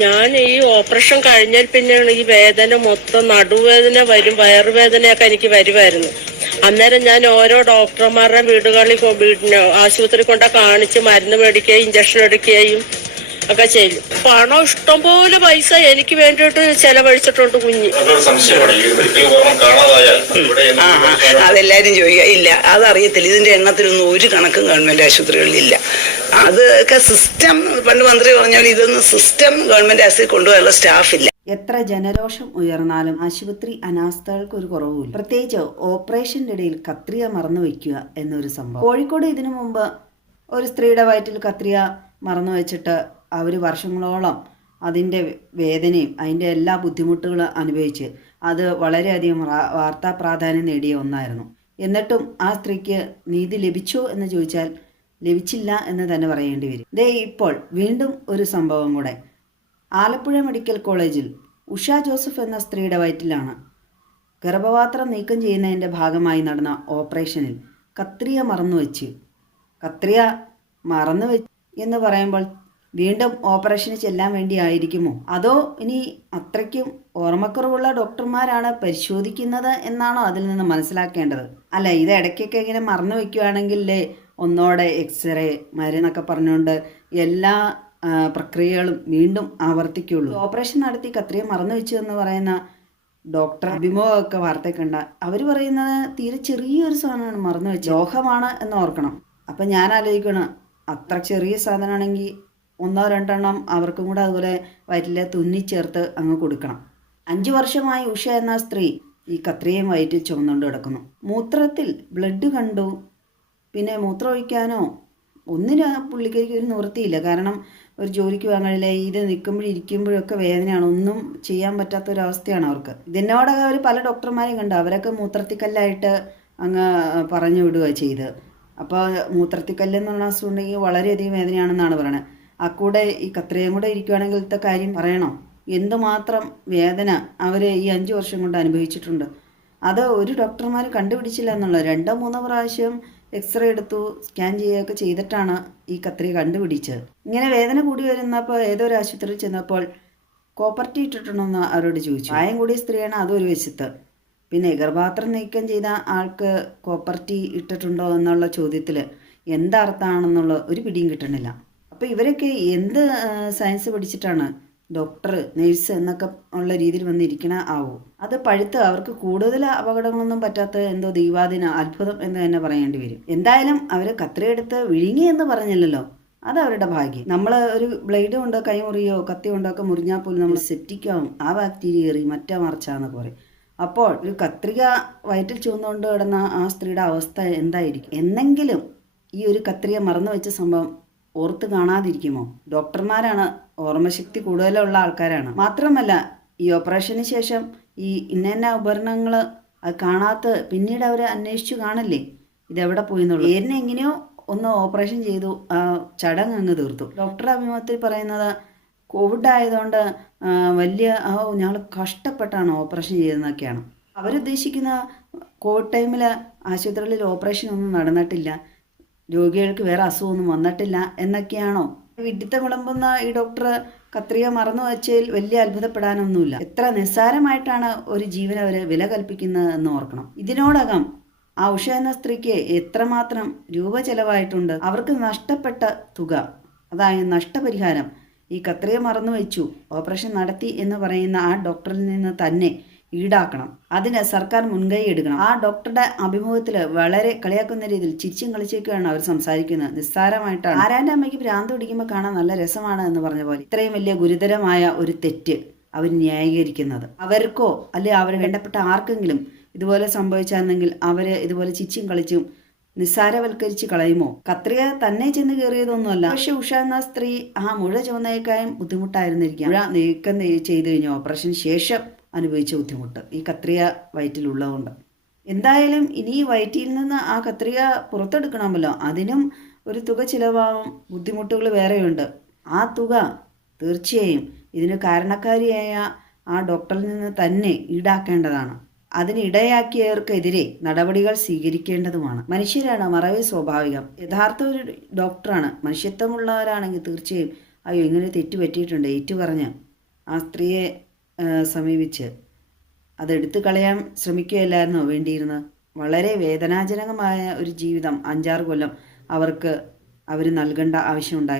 ഞാൻ ഈ ഓപ്പറേഷൻ കഴിഞ്ഞാൽ പിന്നെയാണ് ഈ വേദന മൊത്തം നടുവേദന വരും വയറുവേദനയൊക്കെ എനിക്ക് വരുമായിരുന്നു അന്നേരം ഞാൻ ഓരോ ഡോക്ടർമാരുടെ വീടുകളിൽ വീടിന് ആശുപത്രി കൊണ്ട കാണിച്ച് മരുന്ന് മേടിക്കുകയും ഇഞ്ചക്ഷൻ എടുക്കുകയും ഒക്കെ ചെയ്യും. പണം ഇഷ്ടംപോലെ പൈസ എനിക്ക് വേണ്ടിയിട്ട് ചെലവഴിച്ചിട്ടുണ്ട് കുഞ്ഞ്. ആ അതെല്ലാരും ചോദിക്കുക. ഇല്ല അതറിയത്തില്ല. ഇതിന്റെ എണ്ണത്തിലൊന്നും ഒരു കണക്കും ഗവൺമെന്റ് ആശുപത്രികളിൽ ഇല്ല അതൊക്കെ സിസ്റ്റം പണ്ട് മന്ത്രി പറഞ്ഞ പോലെ ഇതൊന്നും സിസ്റ്റം ഗവൺമെന്റ് ആശുപത്രി സ്റ്റാഫ് ഇല്ല. എത്ര ജനരോഷം ഉയർന്നാലും ആശുപത്രി അനാസ്ഥകൾക്ക് ഒരു കുറവുമില്ല. പ്രത്യേകിച്ച് ഓപ്പറേഷന്റെ ഇടയിൽ കത്രിയ മറന്നു വയ്ക്കുക എന്നൊരു സംഭവം. കോഴിക്കോട് ഇതിനു മുമ്പ് ഒരു സ്ത്രീയുടെ വയറ്റിൽ കത്രിയ മറന്നു വെച്ചിട്ട് അവർ വർഷങ്ങളോളം അതിന്റെ വേദനയും അതിന്റെ എല്ലാ ബുദ്ധിമുട്ടുകളും അനുഭവിച്ച് അത് വളരെയധികം വാർത്താ പ്രാധാന്യം നേടിയ ഒന്നായിരുന്നു. എന്നിട്ടും ആ സ്ത്രീക്ക് നീതി ലഭിച്ചോ എന്ന് ചോദിച്ചാൽ ലഭിച്ചില്ല എന്ന് തന്നെ പറയേണ്ടി വരും. ദേ ഇപ്പോൾ വീണ്ടും ഒരു സംഭവം കൂടെ. ആലപ്പുഴ മെഡിക്കൽ കോളേജിൽ ഉഷ ജോസഫ് എന്ന സ്ത്രീയുടെ വയറ്റിലാണ് ഗർഭപാത്രം നീക്കം ചെയ്യുന്നതിന്റെ ഭാഗമായി നടന്ന ഓപ്പറേഷനിൽ കത്രിയ മറന്നു വെച്ച് കത്രിയ മറന്നു വെച്ച് എന്ന് പറയുമ്പോൾ വീണ്ടും ഓപ്പറേഷന് ചെല്ലാൻ വേണ്ടി ആയിരിക്കുമോ അതോ ഇനി അത്രയ്ക്കും ഓർമ്മക്കുറവുള്ള ഡോക്ടർമാരാണ് പരിശോധിക്കുന്നത് എന്നാണോ അതിൽ നിന്ന് മനസ്സിലാക്കേണ്ടത്? അല്ല ഇത് ഇടയ്ക്കൊക്കെ ഇങ്ങനെ മറന്നു വെക്കുകയാണെങ്കിൽ ഒന്നോടെ എക്സ്റേ മരുന്നൊക്കെ പറഞ്ഞുകൊണ്ട് എല്ലാ പ്രക്രിയകളും വീണ്ടും ആവർത്തിക്കുള്ളൂ. ഓപ്പറേഷൻ നടത്തി കത്രയും മറന്നു വെച്ചു എന്ന് പറയുന്ന ഡോക്ടർ അഭിമുഖമൊക്കെ വാർത്ത കണ്ട അവർ പറയുന്നത് തീരെ ചെറിയൊരു സാധനമാണ് മറന്നു വെച്ചത്. ലോഹമാണ് എന്ന് ഓർക്കണം. അപ്പം ഞാൻ ആലോചിക്കണം അത്ര ചെറിയ സാധനമാണെങ്കിൽ ഒന്നോ രണ്ടെണ്ണം അവർക്കും കൂടെ അതുപോലെ വയറ്റിലെ തുന്നി ചേർത്ത് അങ്ങ് കൊടുക്കണം. അഞ്ചു വർഷമായി ഉഷ എന്ന സ്ത്രീ ഈ കത്രിയയും വയറ്റിൽ ചുമന്നുകൊണ്ട് കിടക്കുന്നു. മൂത്രത്തിൽ ബ്ലഡ് കണ്ടു. പിന്നെ മൂത്രം ഒഴിക്കാനോ ഒന്നിനും ആ പുള്ളിക്കാരിക്ക് ഒരു നിവൃത്തിയില്ല. കാരണം ഒരു ജോലിക്ക് കഴിയില്ല. ഇത് നിൽക്കുമ്പോഴും ഇരിക്കുമ്പോഴൊക്കെ വേദനയാണ്. ഒന്നും ചെയ്യാൻ പറ്റാത്ത ഒരു അവസ്ഥയാണ് അവർക്ക്. ഇതിനോടൊക്കെ അവർ പല ഡോക്ടർമാരെയും കണ്ടു. അവരൊക്കെ മൂത്രത്തിക്കല്ലായിട്ട് അങ്ങ് പറഞ്ഞു വിടുക ചെയ്ത്. അപ്പോൾ മൂത്രത്തിക്കല്ലെന്ന് പറഞ്ഞ അസുഖം ഉണ്ടെങ്കിൽ വളരെയധികം വേദനയാണെന്നാണ് പറയുന്നത് ആ കൂടെ ഈ കത്രയും കൂടെ ഇരിക്കുവാണെങ്കിലത്തെ കാര്യം പറയണോ? എന്തുമാത്രം വേദന അവർ ഈ അഞ്ച് വർഷം കൊണ്ട് അനുഭവിച്ചിട്ടുണ്ട്. അത് ഒരു ഡോക്ടർമാർ കണ്ടുപിടിച്ചില്ല എന്നുള്ളത്. രണ്ടോ മൂന്നോ പ്രാവശ്യം എക്സ്റേ എടുത്തു സ്കാൻ ചെയ്യുകയൊക്കെ ചെയ്തിട്ടാണ് ഈ കത്രിക കണ്ടുപിടിച്ചത്. ഇങ്ങനെ വേദന കൂടി വരുന്നപ്പോൾ ഏതൊരു ആശുപത്രിയിൽ ചെന്നപ്പോൾ കോപ്പർട്ടി ഇട്ടിട്ടുണ്ടെന്ന് അവരോട് ചോദിച്ചു. പ്രായം കൂടിയ സ്ത്രീയാണ് അതൊരു വശത്ത്. പിന്നെ ഗർഭാത്രം നീക്കം ചെയ്ത ആൾക്ക് കോപ്പർട്ടി ഇട്ടിട്ടുണ്ടോ എന്നുള്ള ചോദ്യത്തിൽ എന്താർത്ഥമാണെന്നുള്ള ഒരു പിടിയും കിട്ടണില്ല. അപ്പോൾ ഇവരൊക്കെ എന്ത് സയൻസ് പഠിച്ചിട്ടാണ് ഡോക്ടർ നേഴ്സ് എന്നൊക്കെ ഉള്ള രീതിയിൽ വന്നിരിക്കണ ആവോ? അത് പഴുത്ത് അവർക്ക് കൂടുതൽ അപകടങ്ങളൊന്നും പറ്റാത്ത എന്തോ ദൈവാദിന അത്ഭുതം എന്ന് തന്നെ പറയേണ്ടി വരും. എന്തായാലും അവർ കത്രയെടുത്ത് വിഴുങ്ങി എന്ന് പറഞ്ഞില്ലല്ലോ. അത് അവരുടെ ഭാഗ്യം. നമ്മൾ ഒരു ബ്ലേഡ് കൊണ്ടോ കൈ മുറിയോ കത്തി കൊണ്ടോ ഒക്കെ മുറിഞ്ഞാൽ പോലും നമ്മൾ സെറ്റിക്കാവും ആ ബാക്ടീരിയ കയറി മറ്റേ മറിച്ചാന്നൊക്കെ പറയും. അപ്പോൾ ഒരു കത്രിക വയറ്റിൽ ചുവന്നുകൊണ്ട് കിടന്ന ആ സ്ത്രീയുടെ അവസ്ഥ എന്തായിരിക്കും? എന്നെങ്കിലും ഈ ഒരു കത്രിക മറന്നു വെച്ച സംഭവം ഓർത്ത് കാണാതിരിക്കുമോ? ഡോക്ടർമാരാണ് ഓർമ്മശക്തി കൂടുതലുള്ള ആൾക്കാരാണ്. മാത്രമല്ല ഈ ഓപ്പറേഷന് ശേഷം ഈ ഇന്ന ഉപകരണങ്ങൾ കാണാത്ത പിന്നീട് അവർ അന്വേഷിച്ചു കാണല്ലേ? ഇതെവിടെ പോയി എന്നുള്ളത് എങ്ങനെയോ ഒന്ന് ഓപ്പറേഷൻ ചെയ്തു. ആ ചടങ്ങ് അങ്ങ് തീർത്തു. ഡോക്ടർ അഭിമുഖത്തിൽ പറയുന്നത് കോവിഡ് ആയതുകൊണ്ട് വലിയ ഞങ്ങൾ കഷ്ടപ്പെട്ടാണ് ഓപ്പറേഷൻ ചെയ്തതെന്നൊക്കെയാണ്. അവരുദ്ദേശിക്കുന്ന കോവിഡ് ടൈമിൽ ആശുപത്രികളിൽ ഓപ്പറേഷൻ ഒന്നും നടന്നിട്ടില്ല. രോഗികൾക്ക് വേറെ അസുഖമൊന്നും വന്നിട്ടില്ല എന്നൊക്കെയാണോ? വിഡിത്തം വിളമ്പുന്ന ഈ ഡോക്ടർ കത്രിക മറന്നു വച്ചതിൽ വലിയ അത്ഭുതപ്പെടാനൊന്നുമില്ല. എത്ര നിസ്സാരമായിട്ടാണ് ഒരു ജീവൻ അവർ വില കൽപ്പിക്കുന്നത് എന്ന് ഓർക്കണം. ഇതിനോടകം ആ ഉഷ എന്ന സ്ത്രീക്ക് എത്രമാത്രം രൂപ ചെലവായിട്ടുണ്ട്. അവർക്ക് നഷ്ടപ്പെട്ട തുക അതായത് നഷ്ടപരിഹാരം ഈ കത്രിക മറന്നു വെച്ചു ഓപ്പറേഷൻ നടത്തി എന്ന് പറയുന്ന ആ ഡോക്ടറിൽ നിന്ന് തന്നെ ഈടാക്കണം. അതിന് സർക്കാർ മുൻകൈ എടുക്കണം. ആ ഡോക്ടറുടെ അഭിമുഖത്തിൽ വളരെ കളിയാക്കുന്ന രീതിയിൽ ചിരിച്ചും കളിച്ചൊക്കെയാണ് അവർ സംസാരിക്കുന്നത്. നിസ്സാരമായിട്ടാണ്. ആരാന്റെ അമ്മയ്ക്ക് ഭ്രാന്ത് പിടിക്കുമ്പോൾ കാണാൻ നല്ല രസമാണ് എന്ന് പറഞ്ഞ പോലെ. ഇത്രയും വലിയ ഗുരുതരമായ ഒരു തെറ്റ് അവർ ന്യായീകരിക്കുന്നത്. അവർക്കോ അല്ലെ അവർ വേണ്ടപ്പെട്ട ആർക്കെങ്കിലും ഇതുപോലെ സംഭവിച്ചാണെങ്കിൽ അവരെ ഇതുപോലെ ചിച്ചും കളിച്ചും നിസ്സാരവൽക്കരിച്ച് കളയുമോ? കത്രിക തന്നെ ചെന്ന് കയറിയതൊന്നുമല്ല. പക്ഷെ ഉഷ എന്ന സ്ത്രീ ആ മുഴ ചുവന്നേക്കായും ബുദ്ധിമുട്ടായിരുന്നിരിക്കാം മുഴ നീക്കം ചെയ്തു കഴിഞ്ഞു. ഓപ്പറേഷൻ ശേഷം അനുഭവിച്ച ബുദ്ധിമുട്ട്. ഈ കത്രിക വയറ്റിലുള്ളതുകൊണ്ട്. എന്തായാലും ഇനി ഈ വയറ്റിൽ നിന്ന് ആ കത്രിക പുറത്തെടുക്കണമല്ലോ. അതിനും ഒരു തുക ചിലവാകും. ബുദ്ധിമുട്ടുകൾ വേറെയുണ്ട്. ആ തുക തീർച്ചയായും ഇതിന് കാരണക്കാരിയായ ആ ഡോക്ടറിൽ നിന്ന് തന്നെ ഈടാക്കേണ്ടതാണ്. അതിനിടയാക്കിയവർക്കെതിരെ നടപടികൾ സ്വീകരിക്കേണ്ടതുമാണ്. മനുഷ്യരാണ് മറവി സ്വാഭാവികം. യഥാർത്ഥ ഒരു ഡോക്ടറാണ്. മനുഷ്യത്വമുള്ളവരാണെങ്കിൽ തീർച്ചയായും അയ്യോ ഇങ്ങനെ തെറ്റ് പറ്റിയിട്ടുണ്ട് ഏറ്റു പറഞ്ഞ് ആ സ്ത്രീയെ സമീപിച്ച്. അതെടുത്ത് കളയാൻ ശ്രമിക്കുകയല്ലായിരുന്നോ? വേണ്ടിയിരുന്നത് വളരെ വേദനാജനകമായ ഒരു ജീവിതം അഞ്ചാറ് കൊല്ലം അവർക്ക് അവർ നൽകേണ്ട ആവശ്യമുണ്ടായിരുന്നു.